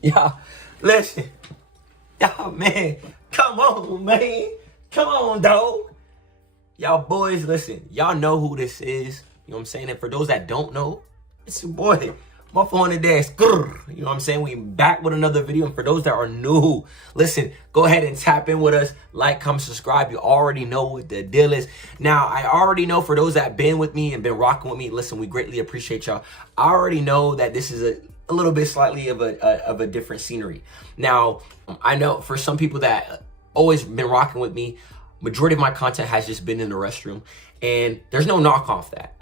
Yeah, listen. Y'all, man, come on, man. Come on, dog. Y'all boys, listen. Y'all know who this is. You know what I'm saying? And for those that don't know, it's your boy. My phone today is, you know what I'm saying? We back with another video. And for those that are new, listen, go ahead and tap in with us. Like, comment, subscribe. You already know what the deal is. Now, I already know for those that been with me and been rocking with me, listen, we greatly appreciate y'all. I already know that this is a little bit slightly of a different scenery. Now, I know for some people that always been rocking with me, majority of my content has just been in the restroom, and there's no knock off that.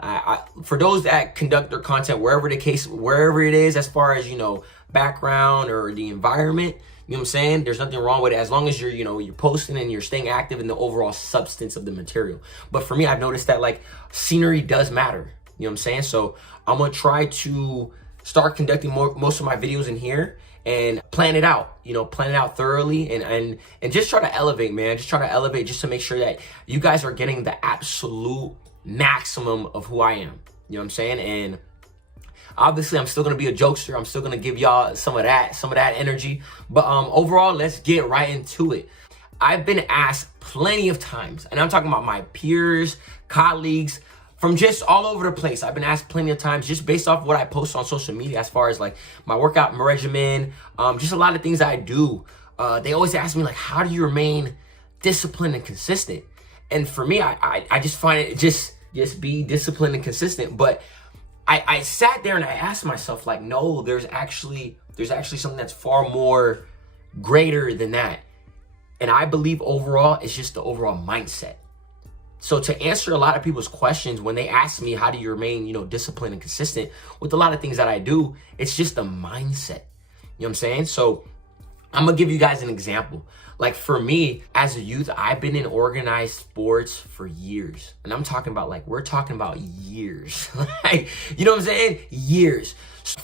For those that conduct their content wherever it is, as far as, you know, background or the environment, you know what I'm saying? There's nothing wrong with it as long as you're, you know, you're posting and you're staying active in the overall substance of the material. But for me, I've noticed that like scenery does matter. You know what I'm saying? So I'm gonna try to start conducting most of my videos in here and plan it out, you know, plan it out thoroughly and just try to elevate, man. Just try to elevate just to make sure that you guys are getting the absolute maximum of who I am. You know what I'm saying? And obviously I'm still gonna be a jokester. I'm still gonna give y'all some of that energy. But overall, let's get right into it. I've been asked plenty of times, and I'm talking about my peers, colleagues, from just all over the place. I've been asked plenty of times just based off what I post on social media as far as like my workout regimen, just a lot of things that I do. They always ask me like, how do you remain disciplined and consistent? And for me, I just find it just be disciplined and consistent. But I sat there and I asked myself like, no, there's actually something that's far more greater than that. And I believe overall, it's just the overall mindset. So to answer a lot of people's questions when they ask me, how do you remain, you know, disciplined and consistent with a lot of things that I do, it's just a mindset. You know what I'm saying? So I'm gonna give you guys an example. Like for me, as a youth, I've been in organized sports for years. And I'm talking about like, we're talking about years. Like, you know what I'm saying? Years.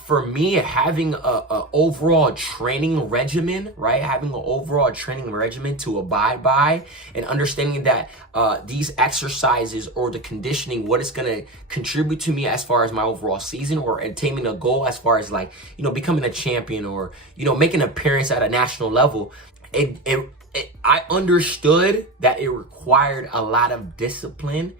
For me, having a overall training regimen, right? Having an overall training regimen to abide by and understanding that these exercises or the conditioning, what it's gonna contribute to me as far as my overall season or attaining a goal as far as like, you know, becoming a champion or, you know, making an appearance at a national level. I understood that it required a lot of discipline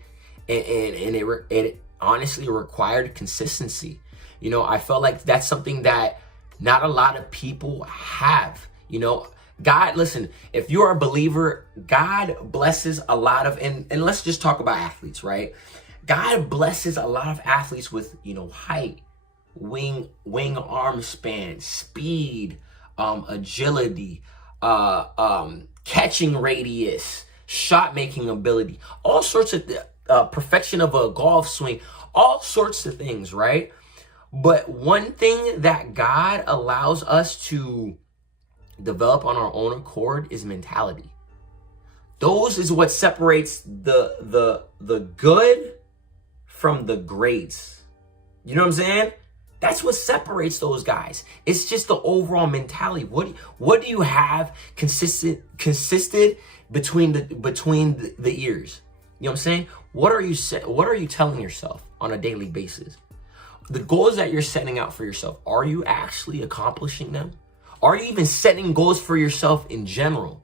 and it honestly required consistency. You know, I felt like that's something that not a lot of people have. You know, God, listen, if you're a believer, God blesses a lot of, and let's just talk about athletes, right? God blesses a lot of athletes with, you know, height, wing arm span, speed, agility, catching radius, shot making ability, all sorts of perfection of a golf swing, all sorts of things, right? But one thing that God allows us to develop on our own accord is mentality. Those is what separates the good from the greats. You know what I'm saying? That's what separates those guys. It's just the overall mentality. What do you have consisted between the ears? You know what I'm saying? What are you telling yourself on a daily basis? The goals that you're setting out for yourself, are you actually accomplishing them? Are you even setting goals for yourself in general?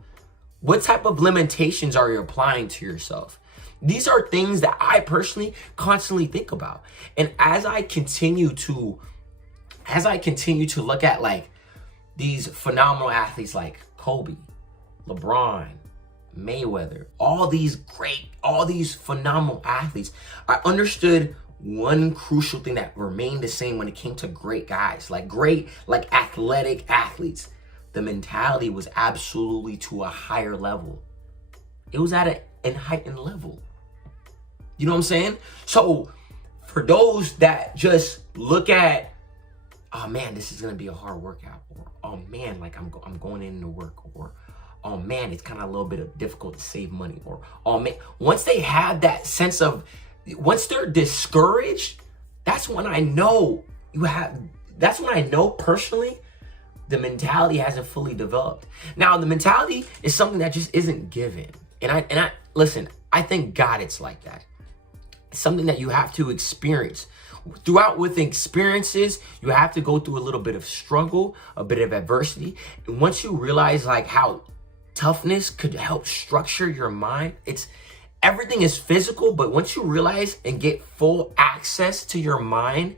What type of limitations are you applying to yourself? These are things that I personally constantly think about. And as I continue to look at like these phenomenal athletes like Kobe, LeBron, Mayweather, all these phenomenal athletes, I understood one crucial thing that remained the same when it came to great guys, like athletic athletes. The mentality was absolutely to a higher level. It was at an heightened level. You know what I'm saying? So for those that just look at, oh man, this is gonna be a hard workout, or oh man, like I'm going into work, or oh man, it's kind of a little bit difficult to save money, or oh man, once they have that sense of, once they're discouraged, that's when I know personally the mentality hasn't fully developed. Now, the mentality is something that just isn't given. And I listen, I thank God it's like that. It's something that you have to experience. throughout with experiences, you have to go through a little bit of struggle, a bit of adversity. And once you realize like how toughness could help structure your mind, everything is physical, but once you realize and get full access to your mind,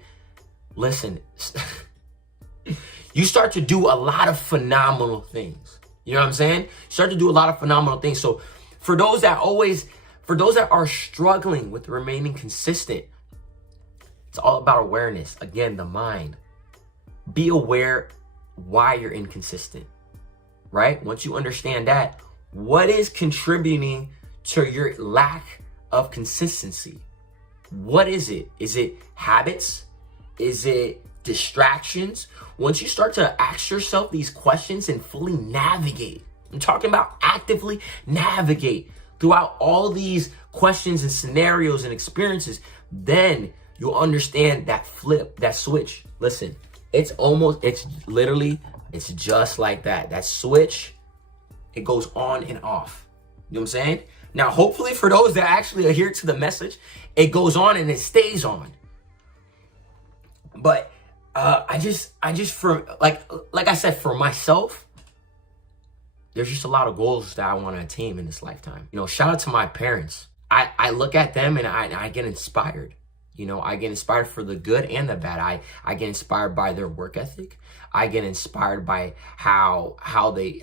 listen, you start to do a lot of phenomenal things. You know what I'm saying? Start to do a lot of phenomenal things. So for those that are struggling with remaining consistent, it's all about awareness. Again, the mind. Be aware why you're inconsistent, right? Once you understand that, what is contributing to your lack of consistency? What is it? Is it habits? Is it distractions? Once you start to ask yourself these questions and fully navigate, I'm talking about actively navigate throughout all these questions and scenarios and experiences, then you'll understand that flip, that switch. Listen, it's just like that. That switch, it goes on and off. You know what I'm saying? Now, hopefully for those that actually adhere to the message, it goes on and it stays on. But I just for like I said, for myself, there's just a lot of goals that I want to attain in this lifetime. You know, shout out to my parents. I look at them and I get inspired. You know, I get inspired for the good and the bad. I get inspired by their work ethic. I get inspired by how they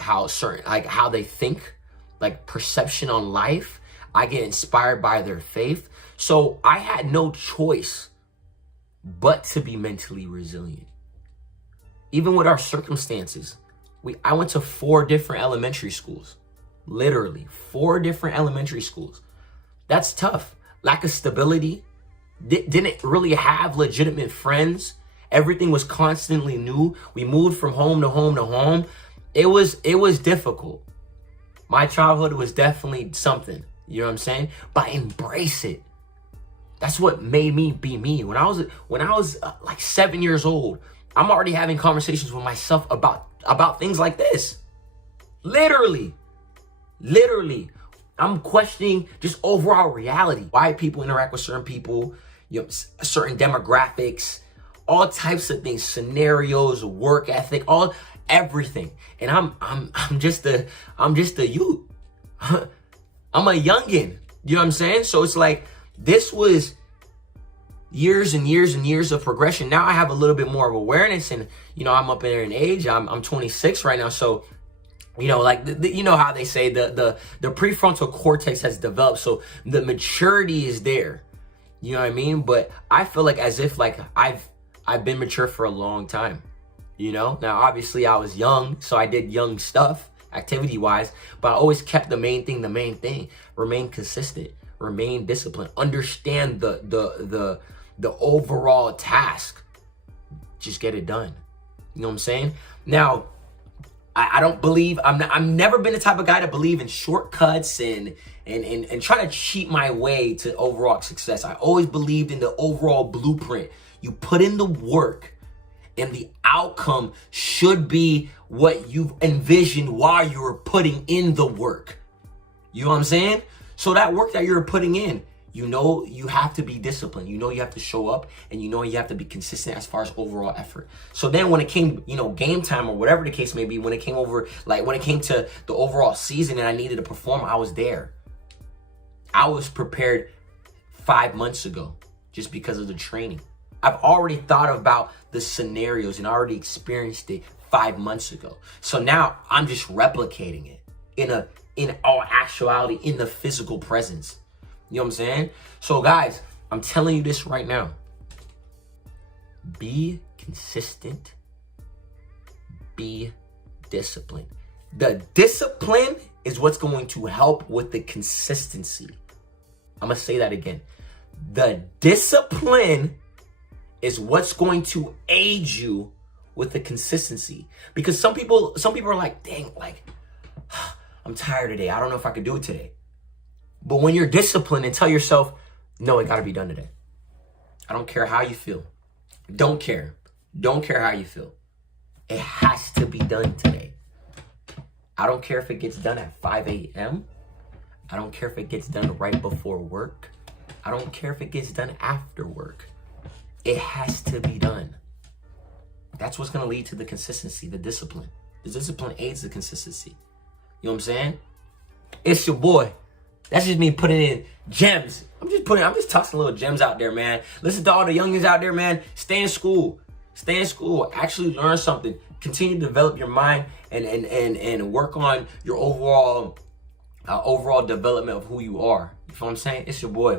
think, like perception on life. I get inspired by their faith. So I had no choice but to be mentally resilient. Even with our circumstances, I went to 4 different elementary schools. Literally 4 different elementary schools. That's tough. Lack of stability. Didn't really have legitimate friends. Everything was constantly new. We moved from home to home to home. It was difficult. My childhood was definitely something. You know what I'm saying? But embrace it. That's what made me be me. When I was like 7 years old, I'm already having conversations with myself about things like this. Literally. I'm questioning just overall reality. Why people interact with certain people, you know, certain demographics, all types of things, scenarios, work ethic, everything. And I'm just a youth. I'm a youngin'. You know what I'm saying? So it's like, this was years and years and years of progression. Now I have a little bit more of awareness, and you know, I'm up there in age. I'm 26 right now, so you know, like you know how they say the prefrontal cortex has developed, so the maturity is there. You know what I mean? But I feel like as if like I've been mature for a long time. You know, now obviously I was young, so I did young stuff activity wise, but I always kept the main thing, remain consistent, remain disciplined, understand the overall task, just get it done. You know what I'm saying? Now, I don't believe, I've never been the type of guy to believe in shortcuts and try to cheat my way to overall success. I always believed in the overall blueprint. You put in the work, and the outcome should be what you've envisioned while you were putting in the work. You know what I'm saying? So that work that you're putting in, you know you have to be disciplined. You know you have to show up, and you know you have to be consistent as far as overall effort. So then when it came, you know, game time or whatever the case may be, when it came to the overall season and I needed to perform, I was there. I was prepared 5 months ago just because of the training. I've already thought about the scenarios and already experienced it 5 months ago. So now I'm just replicating it in all actuality, in the physical presence. You know what I'm saying? So guys, I'm telling you this right now. Be consistent. Be disciplined. The discipline is what's going to help with the consistency. I'm going to say that again. The discipline is what's going to aid you with the consistency. Because some people are like, dang, like, I'm tired today. I don't know if I could do it today. But when you're disciplined and tell yourself, no, it got to be done today. I don't care how you feel. Don't care. Don't care how you feel. It has to be done today. I don't care if it gets done at 5 a.m. I don't care if it gets done right before work. I don't care if it gets done after work. It has to be done. That's what's going to lead to the consistency, the discipline. The discipline aids the consistency. You know what I'm saying? It's your boy. That's just me putting in gems. I'm just tossing little gems out there, man. Listen to all the youngins out there, man. Stay in school. Stay in school. Actually learn something. Continue to develop your mind and work on your overall development of who you are. You know what I'm saying? It's your boy.